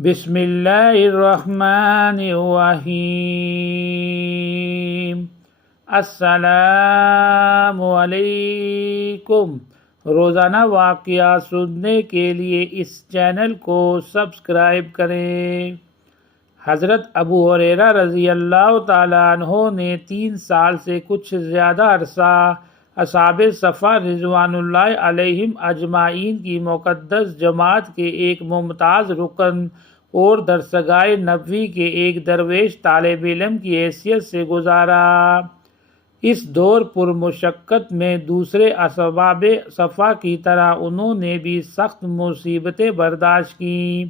بسم اللہ الرحمن الرحیم۔ السلام علیکم۔ روزانہ واقعات سننے کے لیے اس چینل کو سبسکرائب کریں۔ حضرت ابو ہریرہ رضی اللہ تعالیٰ عنہ نے 3 سال سے کچھ زیادہ عرصہ اصحاب صفا رضوان اللہ علیہم اجمعین کی مقدس جماعت کے ایک ممتاز رکن اور درسگاہ نبوی کے ایک درویش طالب علم کی حیثیت سے گزارا۔ اس دور پر مشقت میں دوسرے اصحاب صفا کی طرح انہوں نے بھی سخت مصیبتیں برداشت کیں۔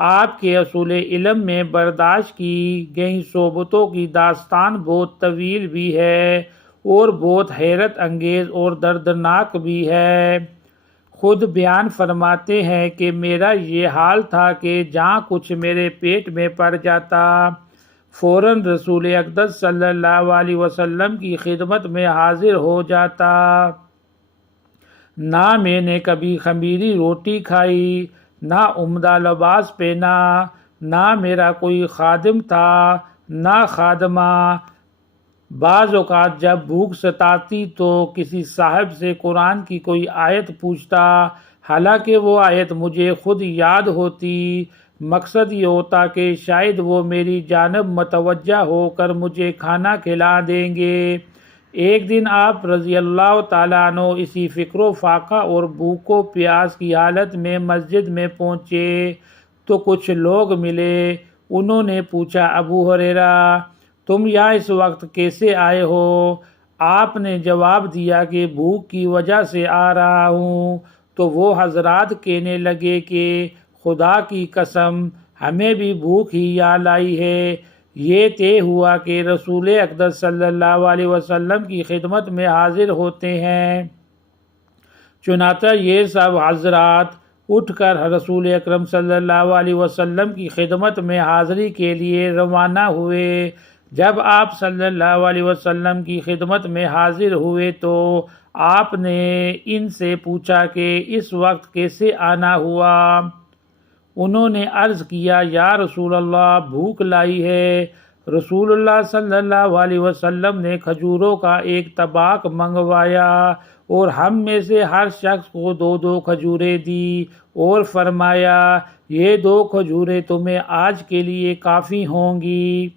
آپ کے اصول علم میں برداشت کی گئی صعوبتوں کی داستان بہت طویل بھی ہے اور بہت حیرت انگیز اور دردناک بھی ہے۔ خود بیان فرماتے ہیں کہ میرا یہ حال تھا کہ جہاں کچھ میرے پیٹ میں پڑ جاتا فوراً رسول اقدس صلی اللہ علیہ وسلم کی خدمت میں حاضر ہو جاتا۔ نہ میں نے کبھی خمیری روٹی کھائی، نہ عمدہ لباس پہنا، نہ میرا کوئی خادم تھا نہ خادمہ۔ بعض اوقات جب بھوک ستاتی تو کسی صاحب سے قرآن کی کوئی آیت پوچھتا، حالانکہ وہ آیت مجھے خود یاد ہوتی۔ مقصد یہ ہوتا کہ شاید وہ میری جانب متوجہ ہو کر مجھے کھانا کھلا دیں گے۔ ایک دن آپ رضی اللہ تعالیٰ عنہ اسی فکر و فاقہ اور بھوک و پیاس کی حالت میں مسجد میں پہنچے تو کچھ لوگ ملے۔ انہوں نے پوچھا، ابو ہریرہ تم یہاں اس وقت کیسے آئے ہو؟ آپ نے جواب دیا کہ بھوک کی وجہ سے آ رہا ہوں۔ تو وہ حضرات کہنے لگے کہ خدا کی قسم ہمیں بھی بھوک ہی یہاں لائی ہے۔ یہ طے ہوا کہ رسول اقدس صلی اللہ علیہ وسلم کی خدمت میں حاضر ہوتے ہیں۔ چنانچہ یہ سب حضرات اٹھ کر رسول اکرم صلی اللہ علیہ وسلم کی خدمت میں حاضری کے لیے روانہ ہوئے۔ جب آپ صلی اللہ علیہ وسلم کی خدمت میں حاضر ہوئے تو آپ نے ان سے پوچھا کہ اس وقت کیسے آنا ہوا؟ انہوں نے عرض کیا، یا رسول اللہ بھوک لائی ہے۔ رسول اللہ صلی اللہ علیہ وسلم نے کھجوروں کا ایک طبق منگوایا اور ہم میں سے ہر شخص کو 2 کھجوریں دی اور فرمایا، یہ 2 کھجوریں تمہیں آج کے لیے کافی ہوں گی۔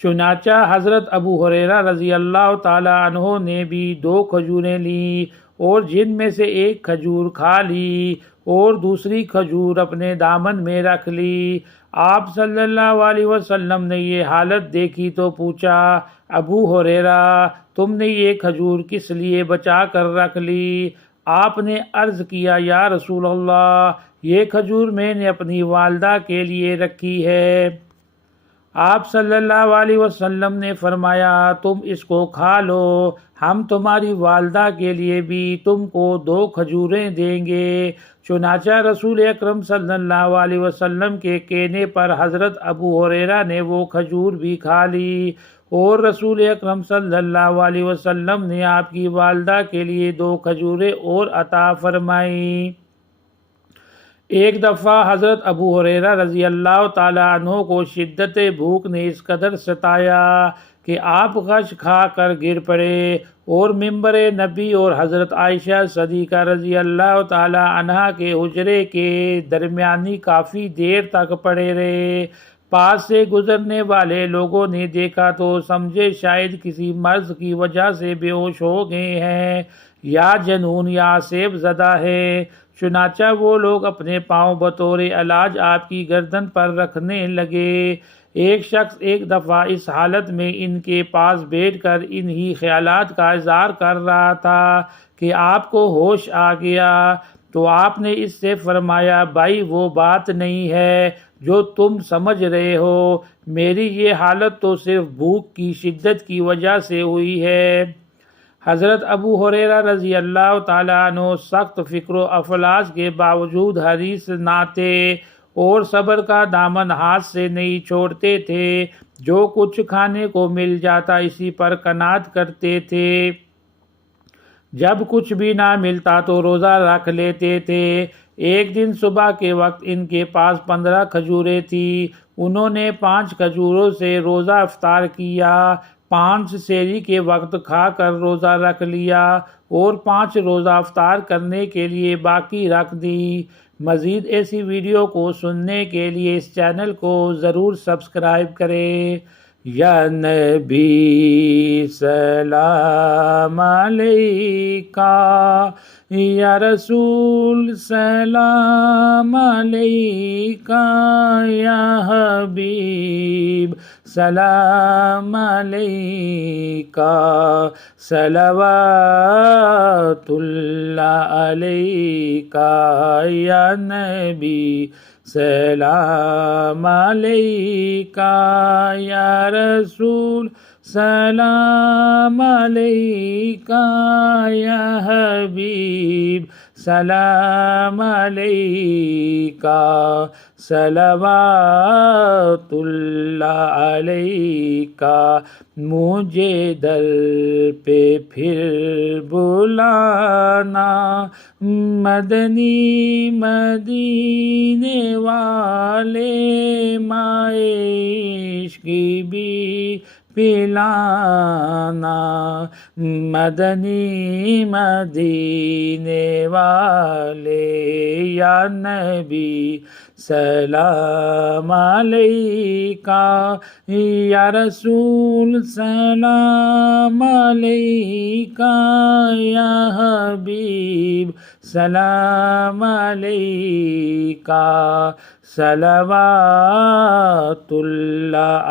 چنانچہ حضرت ابو ہریرہ رضی اللہ تعالیٰ عنہ نے بھی 2 کھجوریں لیں اور جن میں سے ایک کھجور کھا لی اور دوسری کھجور اپنے دامن میں رکھ لی۔ آپ صلی اللہ علیہ وسلم نے یہ حالت دیکھی تو پوچھا، ابو ہریرہ تم نے یہ کھجور کس لیے بچا کر رکھ لی؟ آپ نے عرض کیا، یا رسول اللہ یہ کھجور میں نے اپنی والدہ کے لیے رکھی ہے۔ آپ صلی اللہ علیہ وسلم نے فرمایا، تم اس کو کھا لو، ہم تمہاری والدہ کے لیے بھی تم کو 2 کھجوریں دیں گے۔ چنانچہ رسول اکرم صلی اللہ علیہ وسلم کے کہنے پر حضرت ابو ہریرہ نے وہ کھجور بھی کھا لی اور رسول اکرم صلی اللہ علیہ وسلم نے آپ کی والدہ کے لیے 2 کھجوریں اور عطا فرمائیں۔ ایک دفعہ حضرت ابو ہریرہ رضی اللہ تعالیٰ عنہ کو شدت بھوک نے اس قدر ستایا کہ آپ غش کھا کر گر پڑے اور منبر نبی اور حضرت عائشہ صدیقہ رضی اللہ تعالیٰ عنہا کے حجرے کے درمیانی کافی دیر تک پڑے رہے۔ پاس سے گزرنے والے لوگوں نے دیکھا تو سمجھے شاید کسی مرض کی وجہ سے بے ہوش ہو گئے ہیں یا جنون یا عصب زدہ ہے۔ چنانچہ وہ لوگ اپنے پاؤں بطور علاج آپ کی گردن پر رکھنے لگے۔ ایک شخص ایک دفعہ اس حالت میں ان کے پاس بیٹھ کر انہی خیالات کا اظہار کر رہا تھا کہ آپ کو ہوش آ گیا تو آپ نے اس سے فرمایا، بھائی وہ بات نہیں ہے جو تم سمجھ رہے ہو، میری یہ حالت تو صرف بھوک کی شدت کی وجہ سے ہوئی ہے۔ حضرت ابو ہریرہ رضی اللہ تعالیٰ عنہ سخت فکر و افلاس کے باوجود حریص نہ تھے اور صبر کا دامن ہاتھ سے نہیں چھوڑتے تھے۔ جو کچھ کھانے کو مل جاتا اسی پر قناعت کرتے تھے۔ جب کچھ بھی نہ ملتا تو روزہ رکھ لیتے تھے۔ ایک دن صبح کے وقت ان کے پاس 15 کھجوریں تھیں۔ انہوں نے 5 کھجوروں سے روزہ افطار کیا، 5 سحری کے وقت کھا کر روزہ رکھ لیا اور 5 روزہ افطار کرنے کے لیے باقی رکھ دی۔ مزید ایسی ویڈیو کو سننے کے لیے اس چینل کو ضرور سبسکرائب کریں۔ یا نبی سلام علیکہ، یا رسول سلام علیکہ، یا حبیب سلام علیکہ، صلوات اللہ علیکہ، یا نبی سلام علیکہ، یا رسول سلام علیکہ، یا حبیب سلام علیکہ، صلوات اللہ علیکہ۔ مجھے در پہ پھر بلانا، مدنی مدینے والے، مائے عشق بھی پلانا، مدنی مدینے والے، یا نبی سلام علیکہ، یا رسول سلام علیکہ، یا حبیب سلام علیکہ، صلوات اللہ